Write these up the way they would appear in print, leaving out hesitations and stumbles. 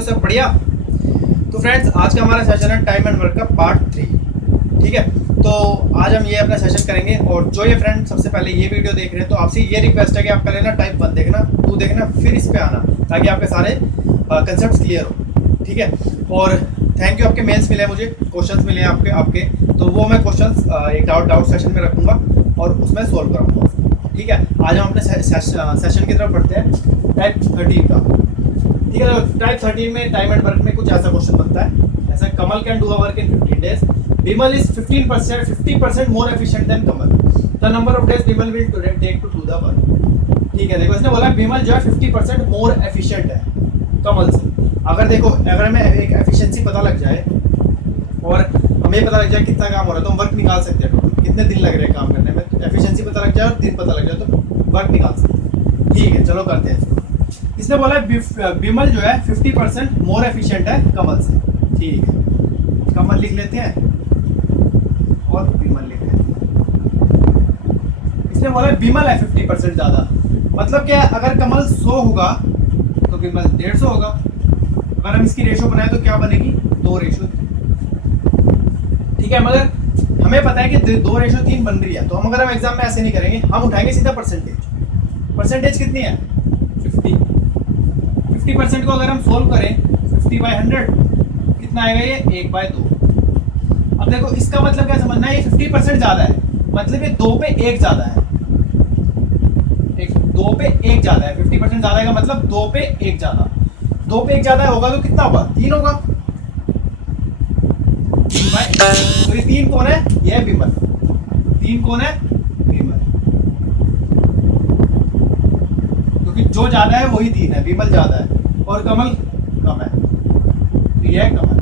हो सब बढ़िया। तो फ्रेंड्स आज का हमारा सेशन है टाइम एंड वर्क का पार्ट 3। ठीक है, तो आज हम ये अपना सेशन करेंगे। और जो ये फ्रेंड सबसे पहले ये वीडियो देख रहे हैं तो आपसे ये रिक्वेस्ट है कि आप पहले ना टाइप 1 देखना, 2 देखना, फिर इस पे आना, ताकि आपके सारे कंसेप्ट क्लियर हो। ठीक है, और थैंक यू, आपके मेल्स मिले, मुझे क्वेश्चंस मिले आपके तो वो मैं क्वेश्चंस एक डाउट सेशन में रखूंगा और उसमें सोल्व कराऊंगा। ठीक है, आज हम अपने सेशन की तरफ बढ़ते हैं टाइप 13 का। ठीक है, तो टाइप 13 में टाइम एंड वर्क में कुछ ऐसा क्वेश्चन बनता है, ऐसा Kamal can do a work in 15 days, Bimal is 50% more efficient than Kamal. The number of days Bimal will take to do the work. ठीक है, देखो इसने बोला बिमल जो है 50% मोर एफिशिएंट है कमल से। अगर हमें एक एफिशिएंसी पता लग जाए और हमें पता लग जाए कितना काम हो रहा है तो हम वर्क निकाल सकते हैं, टोटल कितने दिन लग रहे हैं काम करने में। एफिशिएंसी पता लग जाए और दिन पता लग जाए तो वर्क निकाल सकते हैं। ठीक है, चलो करते हैं। इसने बोला बिमल जो है 50% मोर एफिशिएंट है कमल से। ठीक है, कमल लिख लेते हैं और बिमल लिख लेते हैं। इसने बोला बिमल है 50% ज्यादा, मतलब क्या, अगर कमल 100 होगा तो बिमल 150 होगा। अगर हम इसकी रेशो बनाए तो क्या बनेगी, 2:3। ठीक है, मगर हमें पता है कि 2:3 बन रही है, तो हम एग्जाम में ऐसे नहीं करेंगे, हम उठाएंगे सीधा परसेंटेज कितनी है 50% को अगर हम सोल्व करें 50/100 कितना आएगा, ये 1/2। अब देखो इसका मतलब क्या समझना है, ये 50% ज्यादा है, मतलब ये 2 पे 1 ज्यादा है। 2 पे 1 ज्यादा है, 50% ज्यादा है मतलब 2 पे 1 ज्यादा। 2 पे 1 ज्यादा होगा तो कितना होगा, 3 होगा। तो ये 3 कौन है, ये है बिमल। 3 कौन है, बिमल, क्योंकि जो ज्यादा है वही 3 है, बिमल ज्यादा है और कमल कम है, तो ये है कमल।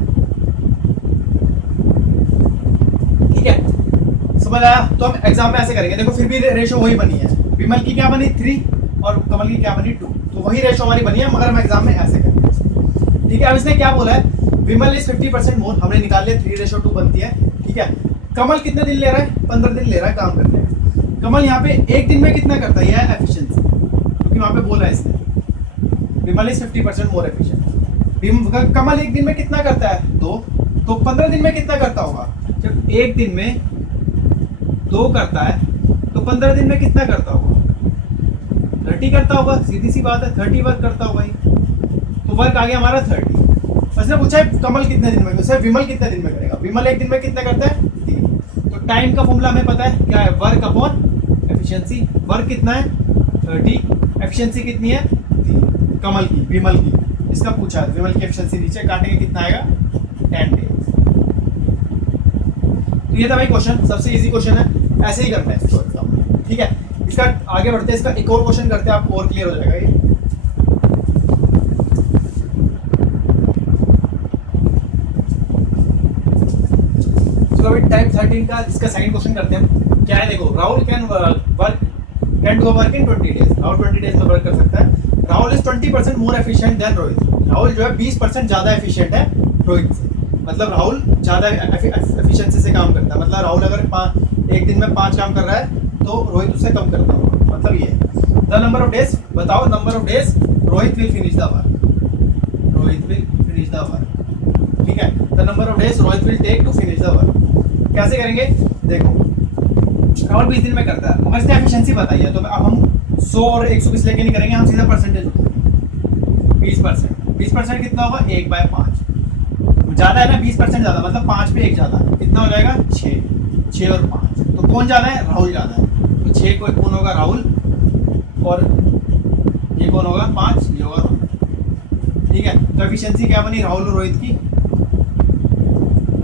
ठीक है, समझ आया। तो हम एग्जाम में ऐसे करेंगे, देखो फिर भी रेशो वही बनी है, बिमल की क्या बनी 3 और कमल की क्या बनी 2, तो वही रेशो हमारी बनी है, मगर हम एग्जाम में ऐसे करेंगे। ठीक है, अब इसने क्या बोला है, बिमल इज 50% मोर, हमने निकाल लिया 3:2 बनती है। ठीक है, कमल कितने दिन ले रहा है, 15 दिन ले रहा है काम करने में। कमल यहाँ पे एक दिन में कितना करता है, यह है एफिशिएंसी, क्योंकि वहां पे बोला है इसने बिमल इज 50% मोर एफिशिएंट। कमल एक दिन में कितना करता है, 2, तो 15 दिन में कितना करता होगा, जब एक दिन में 2 करता है तो 15 दिन में कितना करता होगा, 30 करता होगा। सीधी सी बात है, 30 वर्क करता होगा ही, तो वर्क आ गया हमारा 30। उसने पूछा है कमल कितने दिन में, वैसे विमल कितने दिन में करेगा, विमल एक दिन में कितना करता है 3। तो टाइम का फॉर्मूला हमें पता है क्या है, वर्क अपॉन एफिशिएंसी। वर्क कितना है 30, एफिशिएंसी कितनी है 3 कमल की, विमल की। इसका पूछा है विमल की एफिशिएंसी, नीचे काटेंगे कितना आएगा 10 डेज। तो ये था भाई क्वेश्चन, सबसे इजी क्वेश्चन है, ऐसे ही करना है इसको एग्जाम में। ठीक है, इसका आगे बढ़ते हैं, इसका एक और क्वेश्चन करते हैं, आपको और क्लियर हो जाएगा ये। चलो भाई टाइप 13 का इसका सेकंड क्वेश्चन करते हैं। क्या है, देखो Rahul can do a work in 20 days. Rahul 20 days में वर्क कर सकता है। Rahul is 20% more efficient then Rohit. Rahul जो है 20% ज्यादा एफिशिएंट है रोहित से, मतलब राहुल ज्यादा एफिशिएंसी से काम करता है। मतलब राहुल अगर एक दिन में 5 काम कर रहा है तो रोहित उससे कम करता होगा, मतलब ये। द नंबर ऑफ डेज, बताओ number of days Rohit will finish the work. Rohit will finish the work. ठीक है, the number of days Rohit will take to finish the work. कैसे करेंगे, देखो राहुल 20 दिन में करता है, मगर इसने एफिशिएंसी बताई है, तो अब हम 100 और 120 लेके नहीं करेंगे, हम सीधा परसेंटेज उठाएंगे। 20% कितना होगा, 1/5 ज्यादा है ना, 20% ज्यादा, मतलब 5 पे 1 ज्यादा, कितना हो जाएगा 6 और 5। तो कौन ज्यादा है, राहुल ज्यादा है, तो 6 को कौन होगा, राहुल, और ये कौन होगा 5, ये होगा रोहित। ठीक है, तो एफिशिएंसी क्या बनी राहुल और रोहित की,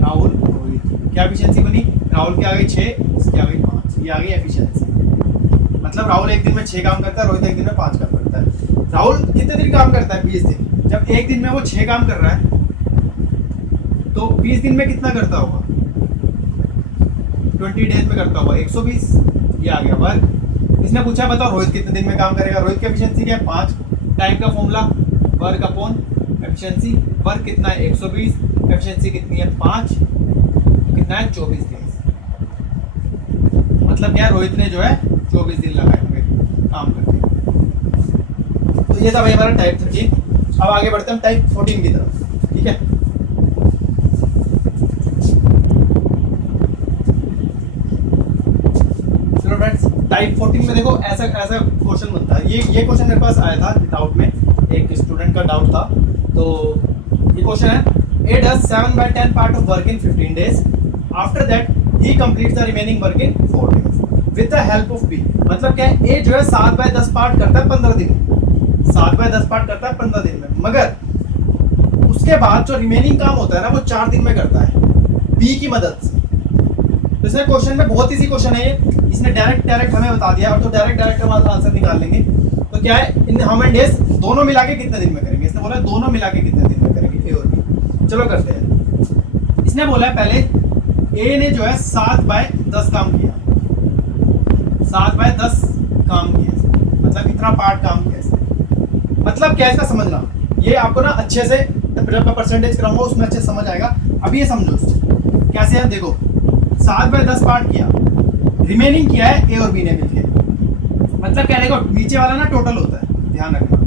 राहुल रोहित क्या एफिशिएंसी बनी, राहुल की आ गई 6, इसकी आ गई 5, ये आ गई एफिशिएंसी। मतलब राहुल एक दिन में 6 काम करता है, रोहित एक दिन में 5 काम करता है। राहुल कितने दिन काम करता है, 20 दिन। जब एक दिन में वो 6 काम कर रहा है तो 20 दिन में कितना करता होगा, 20 डेज में करता होगा 120। ये आ गया वर्क। इसने पूछा बताओ रोहित कितने दिन में काम करेगा। रोहित की एफिशिएंसी क्या है 5, टाइम का formula work upon efficiency. Work कितना है 120, एफिशिएंसी कितनी है 5, कितना है 24 डेज। मतलब क्या, रोहित ने जो है 24 दिन लगाए होंगे काम करते। तो ये था भाई हमारा टाइप 13। अब आगे बढ़ते हैं टाइप 14 की तरफ, ठीक है। चलो फ्रेंड्स, टाइप 14 में देखो ऐसा ऐसा क्वेश्चन बनता है। ये क्वेश्चन मेरे पास आया था डाउट में, एक स्टूडेंट का डाउट था। तो ये क्वेश्चन है, A does 7/10 part of work in 15 days. After that, he completes the remaining work in 4 days with the help of B. मतलब क्या है, A जो है 7/10 पार्ट करता है 15 दिन में, 7/10 पार्ट करता है 15 दिन में, मगर उसके बाद जो रिमेनिंग काम होता है ना वो 4 दिन में करता है B की मदद से। तो इसमें क्वेश्चन में बहुत इजी क्वेश्चन है ये, इसने डायरेक्ट हमें बता दिया, और तो डायरेक्ट हम आंसर निकाल लेंगे। तो क्या है, इन हाउ मेनी डेज, दोनों मिला के कितने दिन में करेंगे। इसने बोला दोनों मिला के कितने दिन में करेंगे, A और B। चलो करते हैं। इसने बोला है पहले A ने जो है 7/10 काम किया, 7/10 काम किया, मतलब इतना पार्ट काम किया इसने। मतलब क्या इसका समझना, ये आपको ना अच्छे से जब मैं परसेंटेज कराऊंगा उसमें अच्छे समझ आएगा। अभी ये समझो कैसे है, देखो 7/10 पार्ट किया, रिमेनिंग किया है A और B ने मिलकर। मतलब क्या, देखो नीचे वाला ना टोटल होता है, ध्यान रखना,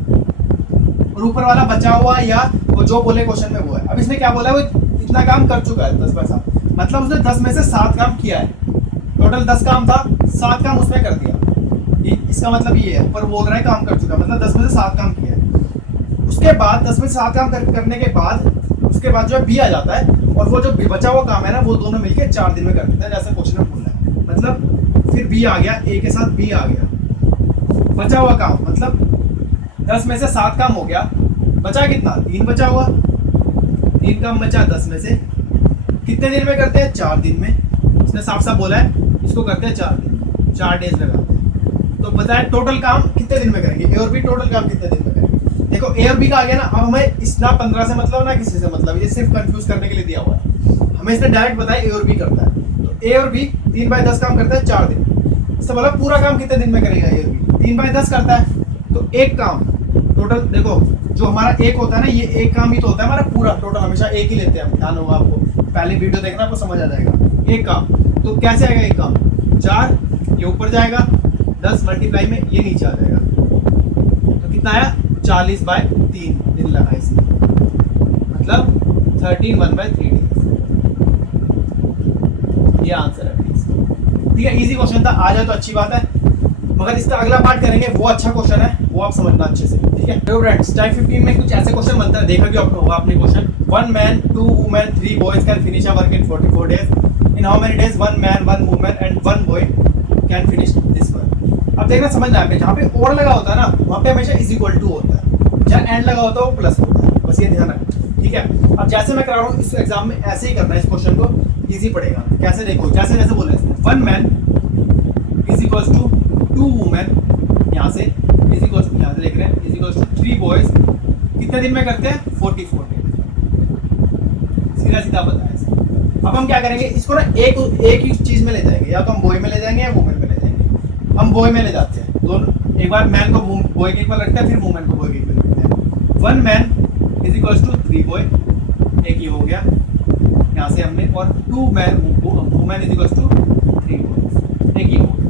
और ऊपर वाला बचा हुआ या वो जो बोले क्वेश्चन में वो है। अब इसने क्या बोला, वो इतना काम कर चुका है 10/7, मतलब उसने 10 में से 7 काम किया है। टोटल 10 काम था, 7 काम उसने कर दिया। इसका मतलब ये है, ऊपर बोल रहा है काम कर चुका, मतलब 10 में से 7 काम किया है। उसके बाद 10 में से 7 काम करने के बाद उसके बाद जो है B आ जाता है, और वो जो बचा हुआ काम है ना वो दोनों मिलके 4 दिन में कर देते हैं, जैसे क्वेश्चन में बोला है। मतलब फिर B आ गया, A के साथ B आ गया, बचा हुआ काम, मतलब 10 में से 7 काम हो गया, बचा कितना, 3 बचा हुआ, 3 काम बचा 10 में से। कितने दिन में करते हैं, 4 दिन में। इसने साफ साफ बोला है इसको करते हैं 4 दिन, 4 डेज लगाते हैं। तो बताए टोटल काम कितने दिन में करेंगे, A और B टोटल काम कितने दिन में करेंगे। देखो A और B का आ गया ना, अब हमें इस ना 15 से मतलब ना किसी से मतलब, ये सिर्फ कंफ्यूज करने के लिए दिया हुआ है। हमें इसने डायरेक्ट बताया A और B करता है, तो A और B 3/10 काम करता है 4 दिन। इससे बोला पूरा काम कितने दिन में करेगा A और B, 3/10 करता है, तो एक काम टोटल, देखो जो हमारा एक होता है ना, ये एक काम ही तो होता है हमारा पूरा, टोटल हमेशा एक ही लेते हैं हम, ध्यान होगा आपको, पहले वीडियो देखना आपको समझ आ जाएगा। एक काम तो कैसे आएगा, एक काम 4, ये ऊपर जाएगा, 10 मल्टीप्लाई में ये नीचे आ जाएगा, तो कितना आया 40/3 दिन लगा इसमें, मतलब 13 1/3 डेज। ये आंसर है, ठीक है। इजी क्वेश्चन था, आ जाए तो अच्छी बात है, मगर इसका अगला पार्ट करेंगे, वो अच्छा क्वेश्चन है, वो आप समझना अच्छे से, ठीक है। तो फ्रेंड्स टाइप 15 में कुछ ऐसे क्वेश्चन बनता है, देखा भी आपने होगा आपने question, 1 man 2 women 3 boys can finish a work in 44 days. In how many days 1 man 1 woman and 1 boy can finish this work? अब देखना समझना है, जहाँ पे और लगा होता है ना वहाँ पे हमेशा इज इक्वल टू होता है, जहाँ एंड लगा होता है वो प्लस होता है, बस ये ध्यान रखना, ठीक है। अब जैसे मैं करा रहा हूँ इस एग्जाम में ऐसे ही करना है, इस क्वेश्चन को इजी पड़ेगा। कैसे, देखो जैसे जैसे बोला है 1 man is equal to 2 women, यहाँ से इज इक्वल टू, यहाँ से लिख रहे हैं इज इक्वल टू 3 boys, कितने दिन में करते हैं 44 दिन, सीधा सीधा बताया। अब हम क्या करेंगे, इसको ना एक ही चीज में ले जाएंगे, या तो हम बॉय में ले जाएंगे या वुमेन में ले जाएंगे। हम बॉय में ले जाते हैं, दोनों एक बार मैन को बॉय के इक्वल रखते हैं, फिर वुमेन को बॉय के इक्वल रखते हैं। 1 man is equal to 3 boy, एक ही हो गया यहाँ से हमने, और 2 man women is equal to 3 boys, एक ही हो गया,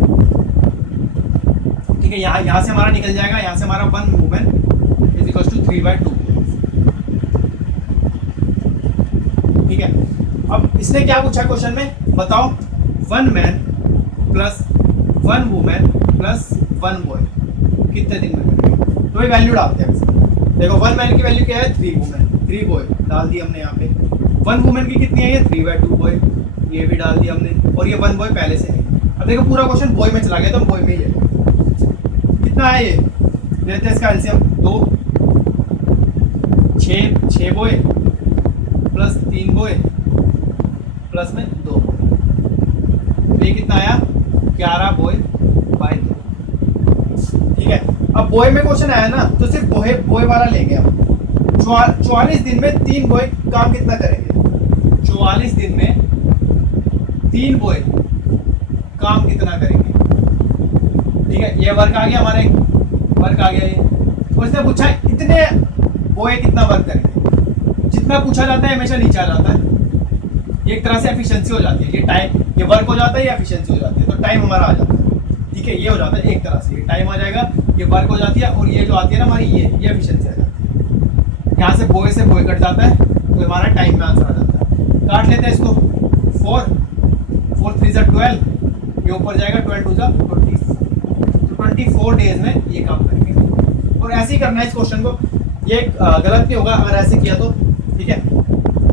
ठीक है। यहाँ से हमारा निकल जाएगा, यहाँ से हमारा 1 वुमेन इज इक्वल टू 3/2, ठीक है। अब इसने क्या पूछा क्वेश्चन में, बताओ 1 man plus 1 women plus 1 boy कितने दिन में करेंगे। तो ये वैल्यू डालते हैं, देखो 1 man की वैल्यू क्या है 3 वुमेन 3 बॉय डाल दी हमने यहाँ पे, 1 वुमेन की कितनी है, ये 3/2 बॉय, ये भी डाल दिया हमने, और ये 1 बॉय पहले से है। अब देखो पूरा क्वेश्चन बॉय में चला गया, तो हम बॉय में ही लेते, कितना है ये, लेते हैं इसका LCM 2, 6 boy plus 3 boy plus में 2, तो ये कितना आया 11 बॉय/2, ठीक है। अब बॉय में क्वेश्चन आया ना, तो सिर्फ बॉय वाला लेंगे हम। 44 दिन में 3 बॉय काम कितना करेंगे, 44 दिन में 3 बॉय काम कितना करेंगे, ठीक है। ये वर्क आ गया, हमारे वर्क आ गया ये, तो इसने पूछा इतने बॉय कितना वर्क करेंगे, जितना पूछा जाता है हमेशा नीचे आ जाता है, एक तरह से एफिशिएंसी हो जाती है, ये टाइम, ये वर्क हो जाता है, ये एफिशिएंसी हो जाती है, तो टाइम हमारा आ जाता है, ठीक है। ये हो जाता है एक तरह से, ये टाइम आ जाएगा, ये वर्क हो जाती है, और ये जो आती है ना हमारी ये एफिशिएंसी आ जाती है, यहाँ से बॉय कट जाता है तो हमारा टाइम में आंसर आ जाता है। काट लेते हैं इसको, 4 3 ज़ा 12, ये ऊपर जाएगा 12 2 ज़ा 20, तो 24 डेज में ये काम करेंगे। और ऐसे ही करना है इस क्वेश्चन को, ये गलत नहीं होगा अगर ऐसे किया तो, ठीक है,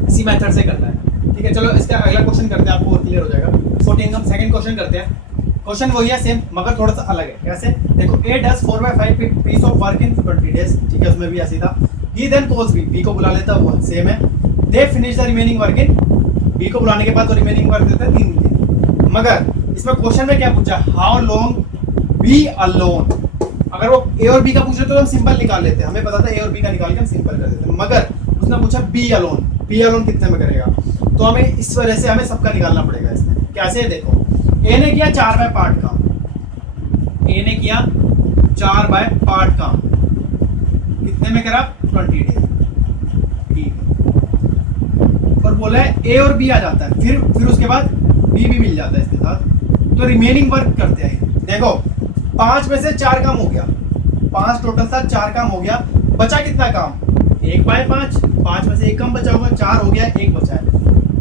इसी मेथड से करना है, ठीक है। चलो इसका अगला क्वेश्चन करते हैं, आपको और क्लियर हो जाएगा। 14 हम सेकंड क्वेश्चन करते हैं। क्वेश्चन वही है सेम मगर थोड़ा सा अलग है। कैसे? देखो, A does 4/5 piece of work in 20 days, ठीक है, उसमें भी ऐसे था। He then calls B को बुला लेता है, वो सेम है। They finish the remaining work in, B को बुलाने के बाद तो रिमेनिंग वर्क देता है 3 दिन। मगर इसमें क्वेश्चन में क्या पूछा? How long be alone. अगर वो ए और बी का पूछ रहे तो हम सिंपल निकाल लेते हैं, हमें पता था ए और बी का निकाल के हम सिंपल कर देते हैं। मगर उसने पूछा बी अलोन, बी अलोन कितने में करेगा, तो हमें इस वजह से हमें सबका निकालना पड़ेगा इसमें। कैसे? देखो, ए ने किया 4/5 काम, ए ने किया 4/5 काम, कितने में करा? 20 डेज, ठीक है। और बोला है ए और बी आ जाता है, फिर उसके बाद बी भी मिल जाता है इसके साथ, तो रिमेनिंग वर्क करते हैं। देखो, 5 में से 4 काम हो गया, 5 टोटल था, 4 काम हो गया, बचा कितना काम? 1/5, 5 में से 1 काम बचा होगा, 4 हो गया, 1 बचा है।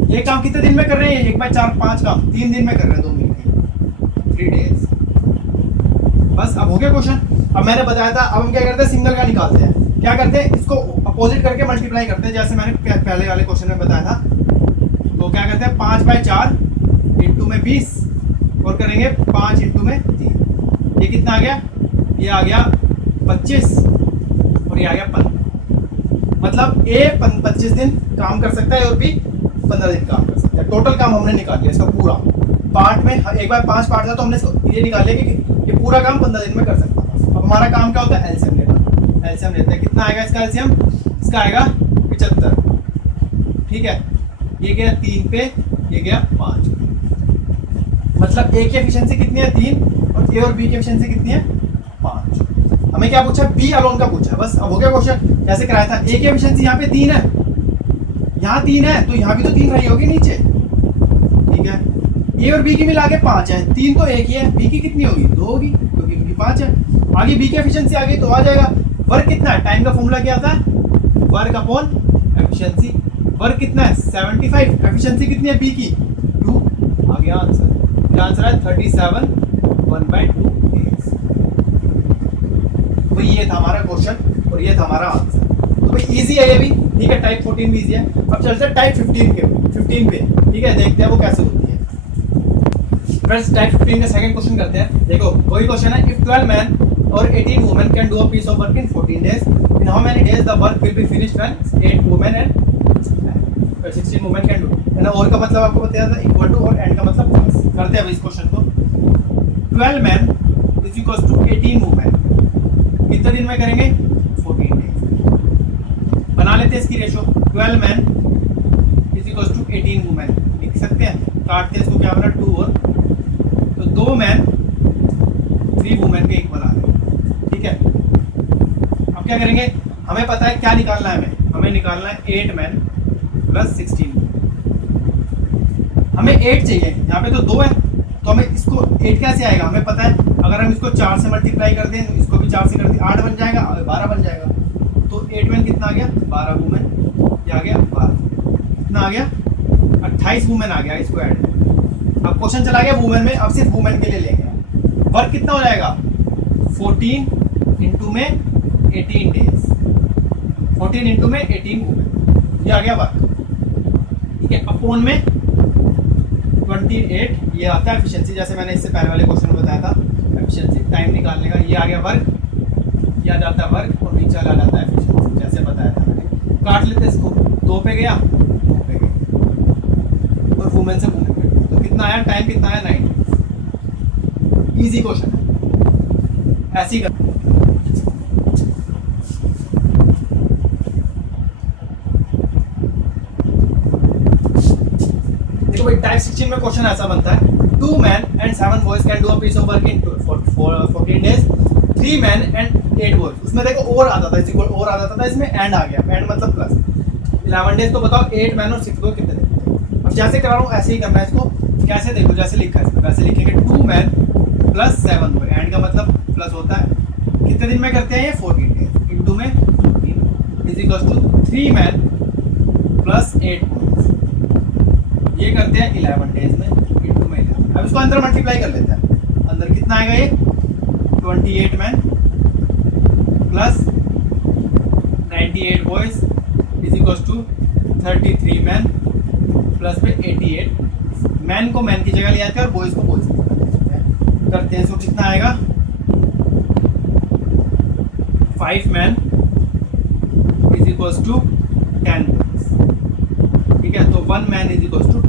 ये काम कितने दिन में कर रहे हैं? 1/4 5 काम 3 दिन में कर रहे हैं, 2 मिनट, 3 डेज। बस अब हो गया क्वेश्चन। अब मैंने बताया था, अब हम क्या करते हैं? सिंगल का निकालते हैं। क्या करते हैं? इसको अपोजिट करके मल्टीप्लाई करते हैं, जैसे मैंने पहले वाले क्वेश्चन में बताया था। तो क्या करते हैं? 5/4 इंटू में 20 और करेंगे 5 इंटू में 3, ये कितना आ गया? ये आ गया 25 और ये आ गया 15। मतलब ए 25 दिन काम कर सकता है और बी 15 दिन काम कर सकता है। टोटल काम हमने निकाल लिया इसका पूरा। पार्ट में एक बार 5 पार्ट था तो हमने इसको ये निकाल लिया कि ये पूरा काम 15 दिन में कर सकता है। अब हमारा काम क्या होता है? एलसीएम लेना। एलसीएम लेते हैं, कितना आएगा इसका एलसीएम? इसका आएगा 75, ठीक है। ये गया 3 पे, ये गया 5 पे। मतलब ए की एफिशिएंसी कितनी है? 3, और ए और बी की एफिशिएंसी कितनी है? 5। हमें क्या पूछा? बी अलोन का पूछा। बस अब हो गया क्वेश्चन। कैसे कराया था? ए की एफिशिएंसी यहाँ पे 3 है, यहाँ 3 है, तो यहाँ भी तो 3 रही होगी नीचे, ठीक है। ए और बी की मिला के 5 है, 3 तो एक ही है, बी की कितनी होगी? 2 होगी, क्योंकि इनकी 5 है। आगे बी की एफिशिएंसी आ गई तो आ जाएगा। वर्क कितना है? टाइम का फॉर्मूला क्या था? Work upon efficiency. वर्क कितना है? 75। एफिशिएंसी कितनी है बी की? 2। आ गया आंसर। आंसर है 37 1/2 डेज। तो ये था हमारा क्वेश्चन और ये था हमारा आंसर। तो भाई इजी है ये भी, ठीक है। टाइप 14 भी इजी है। अब चलते हैं टाइप 15 पे, ठीक है। देखते हैं वो कैसे होती है। फ्रेंड्स, टाइप 15 का सेकंड क्वेश्चन करते हैं। देखो, वही क्वेश्चन है, इफ 12 मैन और 18 women can do a piece of work in 14 days, in how many days the work will be finished when 8 women and 16 women can do. है ना। और का मतलब आपको बताया था इक्वल टू, और एंड का मतलब प्लस। करते हैं अभी इस क्वेश्चन को। 12 man is equal to 18 women, कितने दिन में करेंगे? 14 डेज। बना लेते हैं इसकी ratio. 12 man is equal to 18 women, लिख सकते हैं। काटते हैं इसको, क्या बना? 2 और तो 2 मैन 3 वुमेन के इक्वल आ गए, ठीक है। अब क्या करेंगे? हमें पता है क्या निकालना है, हमें निकालना है 8 मैन प्लस 16। हमें 8 चाहिए, यहाँ पे तो 2 है, तो हमें इसको 8 कैसे आएगा? हमें पता है, अगर हम इसको 4 से मल्टीप्लाई कर दें तो इसको भी 4 से कर दें, 8 बन जाएगा और 12 बन जाएगा। तो 8 मैन कितना आ गया? 12 वुमेन, ये आ गया 12, कितना आ गया? 28 वुमेन आ गया। इसको ऐड, अब क्वेश्चन चला गया वुमेन में, अब सिर्फ वुमेन के लिए लेंगे। वर्क कितना हो जाएगा? 14 इंटू में 18 डेज, 14 इंटू में 18 वुमेन, ये आ गया वर्क, ठीक है। अपॉन में 28, ये आता है एफिशिएंसी, जैसे मैंने इससे पहले वाले क्वेश्चन में बताया था एफिशिएंसी टाइम निकालने का। ये आ गया वर्क, ये आ जाता है वर्क, और नीचे आ जाता है एफिशिएंसी, जैसे बताया था मैंने। काट लेते इसको, 2 पे गया, 2 पे गया, और वुमेन से वुमेन पे गया, तो कितना आया? टाइम कितना आया? 9। इजी क्वेश्चन है, ऐसी कर। देखो भाई, टाइप 16 में क्वेश्चन ऐसा बनता है, 2 man and 7 boys can do a piece of work in 14 days, 3 man and 8 boys. उसमें देखो और आता था, इसी और आ जाता था, इसमें एंड आ गया, एंड मतलब प्लस 11 डेज। तो बताओ 8 मैन और 6 बॉयज कितने दिन? अब जैसे करा रहा हूँ ऐसे ही करना है इसको। कैसे? देखो, जैसे लिखा है इसमें वैसे लिखेंगे। 2 मैन प्लस 7 बॉय, एंड का मतलब प्लस होता है, कितने दिन में करते हैं ये? 14 डेज, इंटू में 14, is equal to 3 man plus 8 boys. ये करते हैं 11 डेज में इंटू में 11। अब इसको अंदर मल्टीप्लाई कर लेते हैं। अंदर कितना आएगा ये 28 man plus 98 boys is equal to 33 man plus में 88। मैन को मैन की जगह ले आते हैं और बॉयज को बॉयज करते हैं। इसको कितना आएगा 5 man is equal to 10 boys. ठीक है, तो 1 मैन इज इक्वल टू 2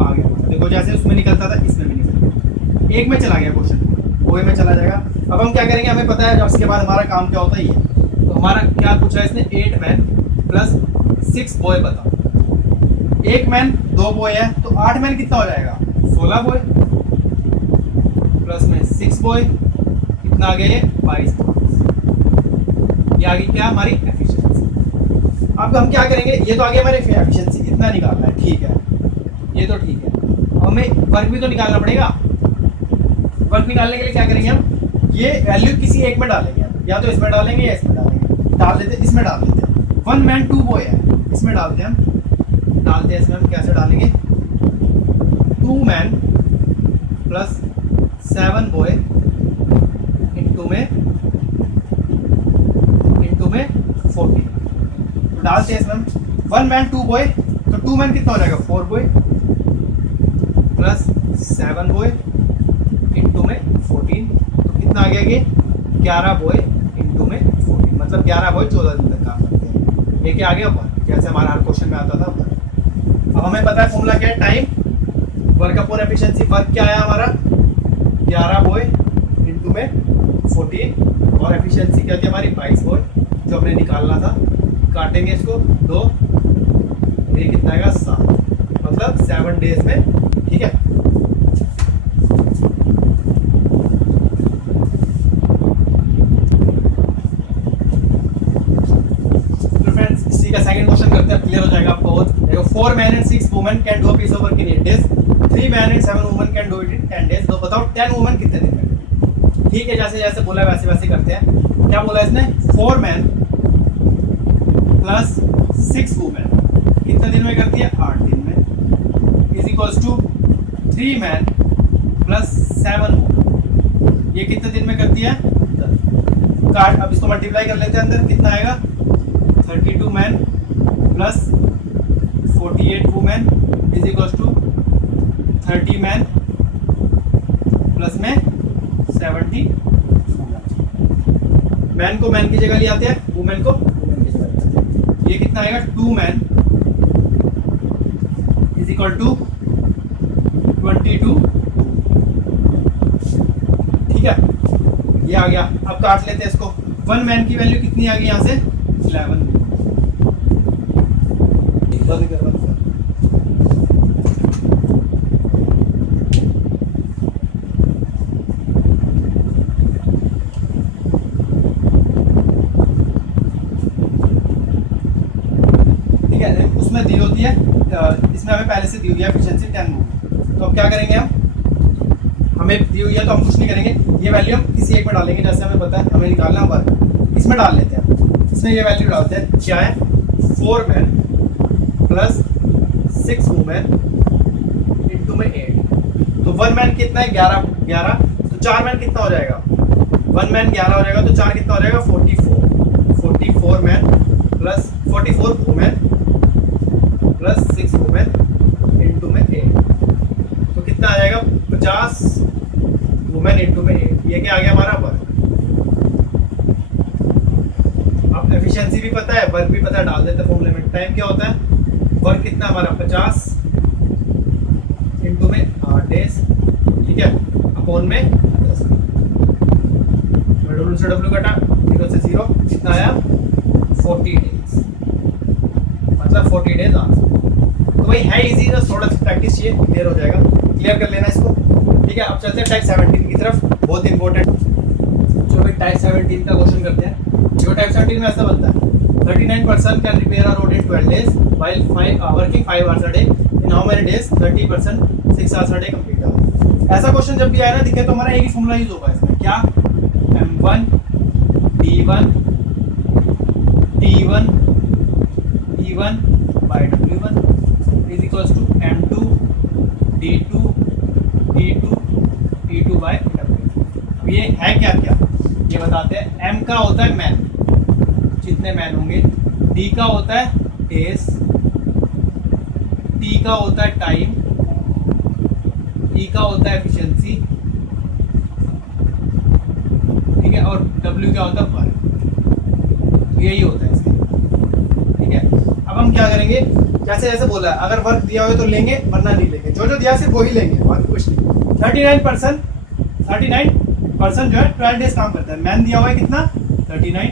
आ गया। देखो जैसे उसमें निकलता था इसमें भी निकल गया, एक में चला गया क्वेश्चन, वो में चला जाएगा। अब हम क्या करेंगे, हमें पता है जब उसके बाद हमारा काम क्या होता है। ये तो हमारा क्या पूछा है इसने 8 मैन प्लस 6 बॉय बताओ। 1 मैन 2 बॉय है तो 8 मैन कितना हो जाएगा 16 बॉय प्लस में 6 बॉय कितना आ गया ये 22 बॉय। ये आ गई क्या हमारी एफिशिएंसी। अब हम क्या करेंगे, ये तो आ गया हमारी एफिशिएंसी, इतना निकालना है। ठीक है, ये तो ठीक है। अब हमें वर्क भी तो निकालना पड़ेगा। वर्क निकालने के लिए क्या करेंगे हम, ये वैल्यू किसी एक में डालेंगे, या तो इसमें डालेंगे या इसमें डालेंगे। डाल देते हैं, इसमें डाल देते हैं। 1 मैन 2 बॉय है, इसमें डालते हैं हम, डालते हैं इसमें हम कैसे डालेंगे 2 मैन प्लस 7 बॉय इंटू में 40। तो डालते हैं इसमें हम 1 मैन 2 बॉय, तो 2 मैन कितना हो जाएगा 4 बॉय प्लस 7 बॉय इंटू में 14। तो कितना आ गया ये 11 बॉय इंटू में 14, मतलब 11 बॉय 14 दिन तक काम करते हैं। ये क्या आ गया वर्क, जैसे हमारा हर क्वेश्चन में आता था वर्क। अब हमें पता है फॉर्मूला क्या है, time work upon efficiency. Work क्या आया हमारा 11 बॉय इंटू में 14 और एफिशिएंसी क्या थी हमारी 22 बॉय जो हमने निकालना था। काटेंगे इसको 2, ये कितना आएगा 7, मतलब 7 डेज में। ठीक है, सेकंड क्वेश्चन करते हैं, क्लियर हो जाएगा आपको बहुत। देखो 4 man and 6 women can do a piece of work in 8 days. 3 man and 7 women can do it in 10 days. तो बताओ 10 वुमेन कितने दिन में। ठीक है, जैसे जैसे बोला वैसे वैसे करते हैं। क्या बोला इसने 4 मैन प्लस 6 वुमेन कितने दिन में करती है 8 दिन में is equals to 3 man plus 7 women, ये कितने दिन में करती है 10। काट, अब इसको मल्टीप्लाई कर लेते हैं, अंदर कितना आएगा 32 man plus 48 women is equals to 30 man plus में 70 मैन को मैन की जगह ले आते हैं, वुमेन को वुमेन की जगह ले आते हैं। ये कितना आएगा 2 मैन इज इक्वल टू 22। ठीक है, ये आ गया। अब काट लेते हैं इसको। 1 मैन की वैल्यू कितनी आ गई यहाँ से 11। बंद कर, बंद कर। ठीक है, उसमें दी होती है, इसमें हमें पहले से दी हुई है एफिशिएंसी 10। तो अब क्या करेंगे हम, हमें दी हुई है तो हम कुछ नहीं करेंगे, ये वैल्यू हम किसी एक में डालेंगे। जैसे हमें पता है हमें निकालना है वर्क, इसमें डाल लेते हैं। इसमें ये वैल्यू डालते हैं, क्या है 4 मैन प्लस 6 वुमेन इंटू में 8। तो 1 मैन कितना है 11, तो 4 मैन कितना हो जाएगा 1 मैन 11 हो जाएगा, तो 4 कितना हो जाएगा 44 man plus 44 women plus 6 women into में 8। तो कितना आ जाएगा 50 वुमेन इंटू में 8। ये क्या आ गया हमारा वर्क। अब एफिशिएंसी भी पता है, वर्क भी पता है, डाल देते हैं फॉर्मूले में। टाइम क्या होता है, वर्क कितना हमारा 50 इंटू में 8 डेज। ठीक है, अपॉन में 10। डब्ल्यू से डब्ल्यू कटा, 0 से 0 कितना आया 40 डेज, मतलब 40 डेज आंसर। तो भाई है इजी, बस थोड़ा सा प्रैक्टिस चाहिए, क्लियर हो जाएगा। क्लियर कर लेना इसको। ठीक है, अब चलते हैं टाइप 17 की तरफ, बहुत इंपॉर्टेंट। चलो भाई टाइप 17 का क्वेश्चन करते हैं। जो टाइप 17 में ऐसा बनता है 39% can repair a road in 12 days while working 5 hours a day. In how many days 30% 6 hours a day complete होगा। ऐसा क्वेश्चन जब भी आया ना दिखे तो हमारा एक ही फॉर्मूला यूज होगा इसमें, क्या M1 D1 T D1 E1 by W1 is equals to M2 D2 D2 E2 by W। अब ये है क्या क्या ये बताते हैं। M का होता है मैन, जितने मैन होंगे। D का होता है डेज। T का होता है टाइम। E का होता है एफिशिएंसी, ठीक है। और W क्या होता है वर्क। यही होता है इसके, ठीक है। अब हम क्या करेंगे, जैसे जैसे बोला है, अगर वर्क दिया हो तो लेंगे, वरना नहीं लेंगे। जो जो दिया सिर्फ वही लेंगे, बाकी कुछ नहीं। 39% जो है 12 डेज काम करता है। मैन दिया हुआ है कितना 39,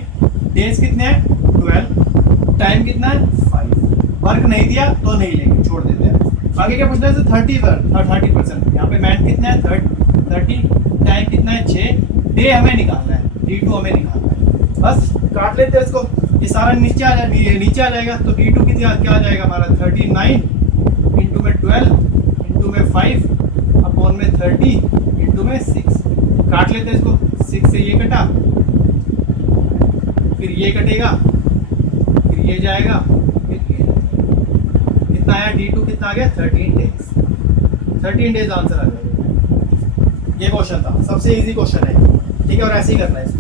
डेज कितने हैं 12, टाइम कितना है 5। वर्क नहीं दिया तो नहीं लेंगे, छोड़ देते हैं। आगे क्या पूछना है 30%। यहाँ पे मैन कितना है 30, टाइम कितना है 6, डे हमें निकालना है, D2 हमें निकालना है। बस काट लेते हैं इसको, ये सारा नीचे आ जाएगा। तो D2 क्या आ जाएगा हमारा 39 इंटू में 12 इंटू में 5 अपॉन में 30 इंटू में 6। काट लेते हैं इसको, 6 से ये कटा, फिर ये कटेगा, फिर ये जाएगा, फिर ये। कितना आया D2 कितना आ गया 13 डेज। 13 डेज आंसर आ जाएगा। ये क्वेश्चन था, सबसे इजी क्वेश्चन है, ठीक है। और ऐसे ही करना है इसको।